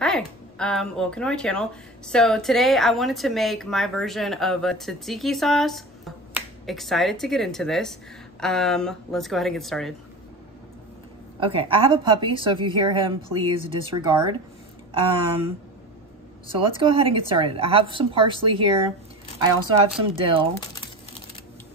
Hi, welcome to my channel. So today I wanted to make my version of a tzatziki sauce. Excited to get into this. Let's go ahead and get started. Okay, I have a puppy, so if you hear him, please disregard. So let's go ahead and get started. I have some parsley here. I also have some dill.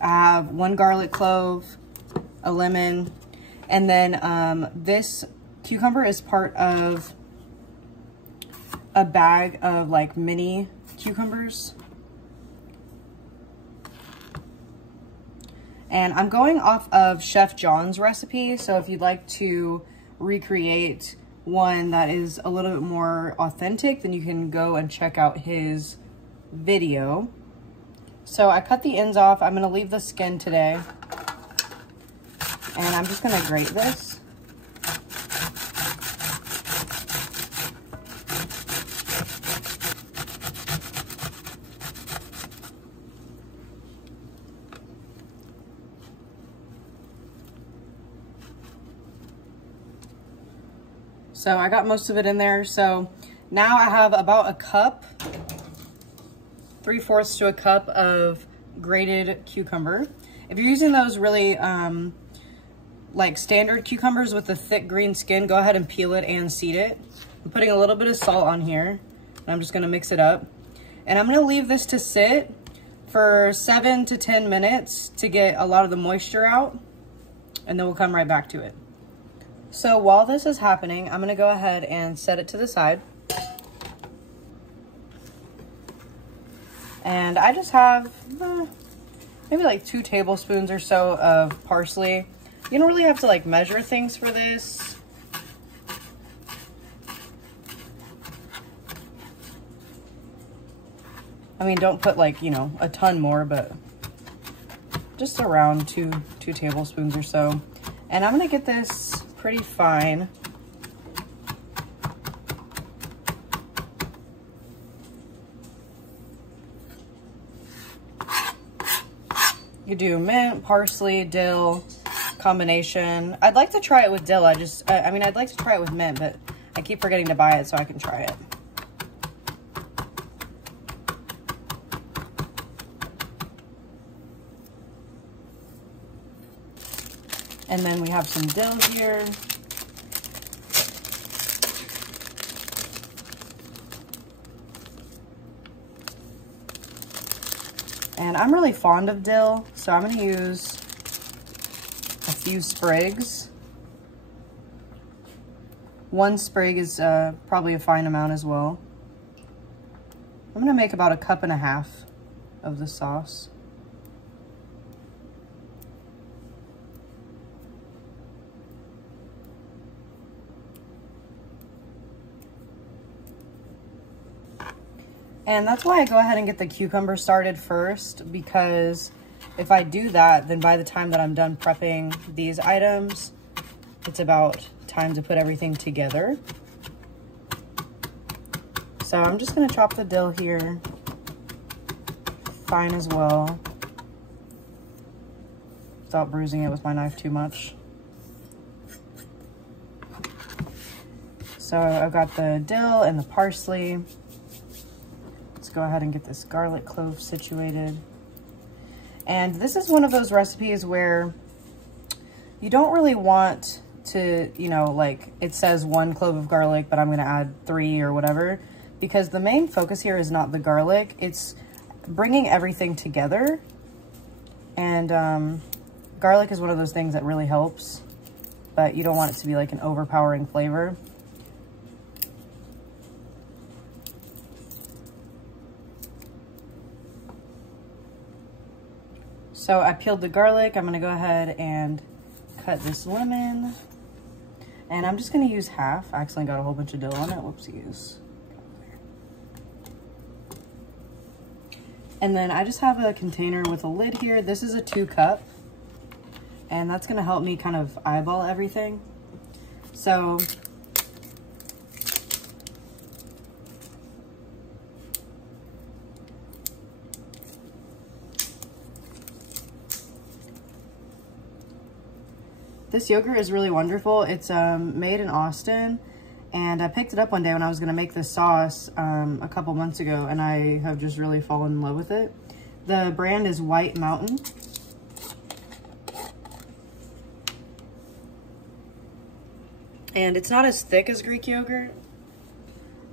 I have 1 garlic clove, a lemon, and then this cucumber is part of a bag of like mini cucumbers. And I'm going off of Chef John's recipe, so if you'd like to recreate one that is a little bit more authentic, then you can go and check out his video. So I cut the ends off. I'm gonna leave the skin today. And I'm just gonna grate this. So I got most of it in there. So now I have about a cup, 3/4 to a cup of grated cucumber. If you're using those really like standard cucumbers with the thick green skin, go ahead and peel it and seed it. I'm putting a little bit of salt on here, and I'm just gonna mix it up. And I'm gonna leave this to sit for 7 to 10 minutes to get a lot of the moisture out, and then we'll come right back to it. So while this is happening, I'm gonna go ahead and set it to the side. And I just have maybe like 2 tablespoons or so of parsley. You don't really have to like measure things for this. I mean, don't put like, you know, a ton more, but just around two tablespoons or so. And I'm gonna get this pretty fine. You do mint, parsley, dill combination. I'd like to try it with dill. I mean, I'd like to try it with mint, but I keep forgetting to buy it so I can try it. And then we have some dill here. And I'm really fond of dill, so I'm gonna use a few sprigs. 1 sprig is probably a fine amount as well. I'm gonna make about 1.5 cups of the sauce. And that's why I go ahead and get the cucumber started first, because if I do that, then by the time that I'm done prepping these items, it's about time to put everything together. So I'm just gonna chop the dill here fine as well, without bruising it with my knife too much. So I've got the dill and the parsley. Go ahead and get this garlic clove situated. And this is one of those recipes where you don't really want to, you know, like it says 1 clove of garlic, but I'm going to add 3 or whatever, because the main focus here is not the garlic, it's bringing everything together. And garlic is one of those things that really helps, but you don't want it to be like an overpowering flavor. So I peeled the garlic. I'm gonna go ahead and cut this lemon. And I'm just gonna use half. I accidentally got a whole bunch of dill on it, whoopsies. And then I just have a container with a lid here. This is a 2 cup. And that's gonna help me kind of eyeball everything. So This yogurt is really wonderful. It's made in Austin, And I picked it up one day when I was gonna make this sauce a couple months ago, and I have just really fallen in love with it. The brand is White Mountain. And it's not as thick as Greek yogurt.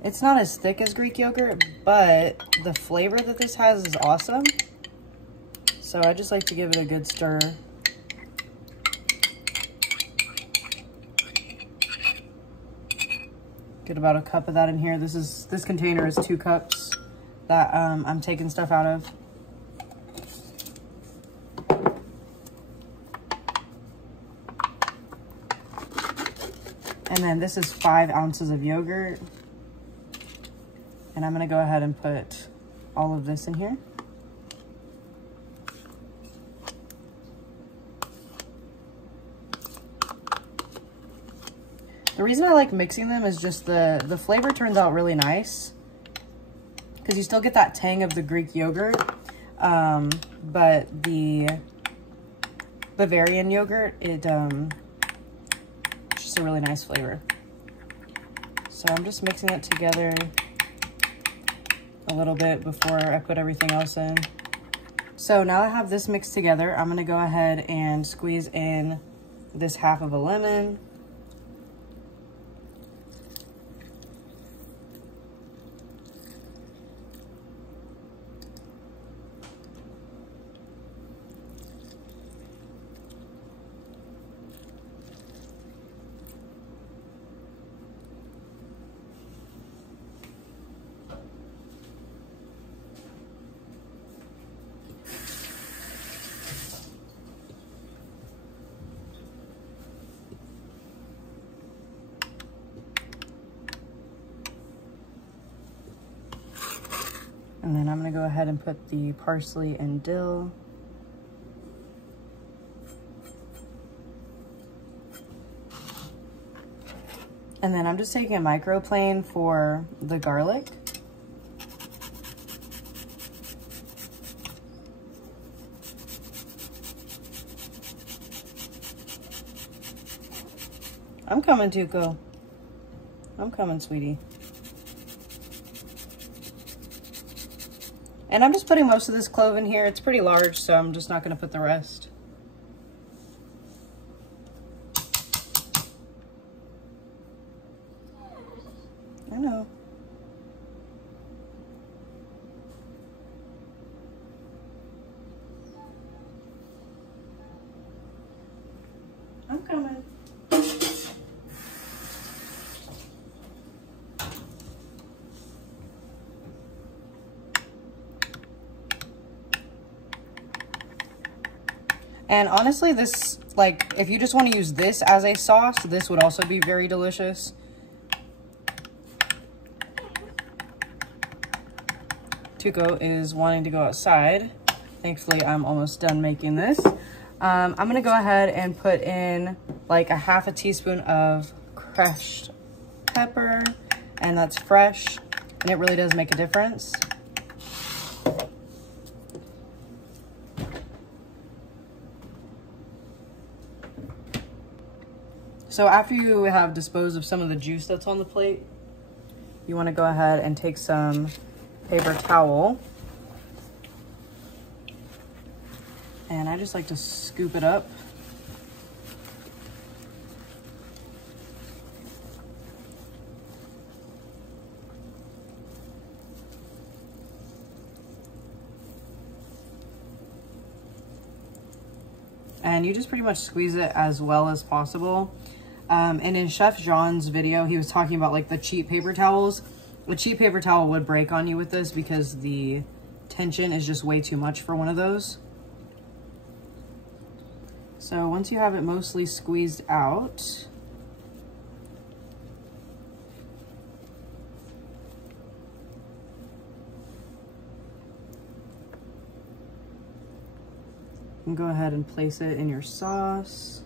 It's not as thick as Greek yogurt, but the flavor that this has is awesome. So I just like to give it a good stir. Get about a cup of that in here. This container is 2 cups that I'm taking stuff out of. And then this is 5 ounces of yogurt. And I'm gonna go ahead and put all of this in here. The reason I like mixing them is just the flavor turns out really nice, because you still get that tang of the Greek yogurt, but the Bavarian yogurt, it's just a really nice flavor. So I'm just mixing it together a little bit before I put everything else in. So now I have this mixed together, I'm gonna go ahead and squeeze in this half of a lemon. And then I'm gonna go ahead and put the parsley and dill. And then I'm just taking a microplane for the garlic. I'm coming, Tuco. I'm coming, sweetie. And I'm just putting most of this clove in here. It's pretty large, so I'm just not gonna put the rest. I know. I'm coming. And honestly, this, like, if you just want to use this as a sauce, this would also be very delicious. Tuco is wanting to go outside. Thankfully, I'm almost done making this. I'm going to go ahead and put in like a half a teaspoon of crushed pepper, and that's fresh, and it really does make a difference. So after you have disposed of some of the juice that's on the plate, you want to go ahead and take some paper towel. And I just like to scoop it up. And you just pretty much squeeze it as well as possible. And in Chef Jean's video, he was talking about like the cheap paper towels. A cheap paper towel would break on you with this because the tension is just way too much for one of those. So once you have it mostly squeezed out, you can go ahead and place it in your sauce.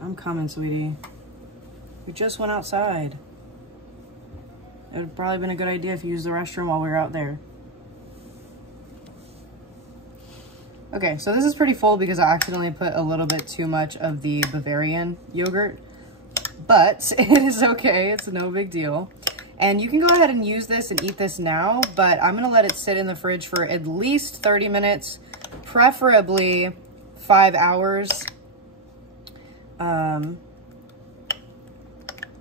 I'm coming, sweetie. We just went outside. It would probably been a good idea if you used the restroom while we were out there. Okay, so this is pretty full because I accidentally put a little bit too much of the Bavarian yogurt. but it is okay. It's no big deal. And you can go ahead and use this and eat this now, but I'm gonna let it sit in the fridge for at least 30 minutes, preferably 5 hours. And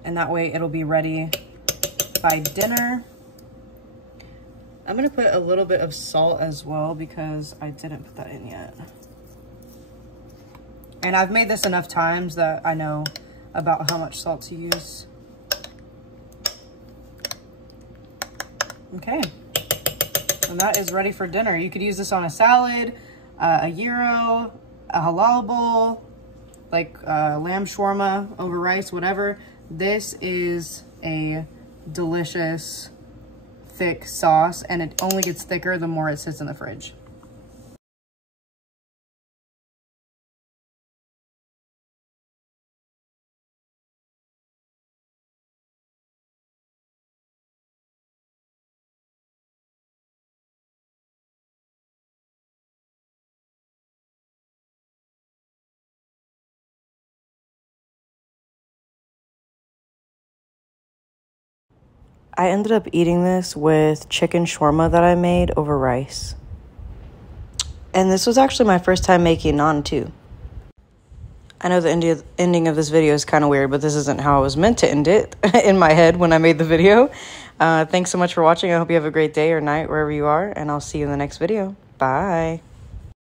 that way it'll be ready by dinner. I'm gonna put a little bit of salt as well because I didn't put that in yet. And I've made this enough times that I know about how much salt to use. Okay, and that is ready for dinner. You could use this on a salad, a gyro, a halal bowl, like lamb shawarma over rice, whatever. This is a delicious thick sauce, and it only gets thicker the more it sits in the fridge. I ended up eating this with chicken shawarma that I made over rice. And this was actually my first time making naan too. I know the ending of this video is kind of weird, but this isn't how I was meant to end it in my head when I made the video. Thanks so much for watching. I hope you have a great day or night wherever you are, and I'll see you in the next video. Bye.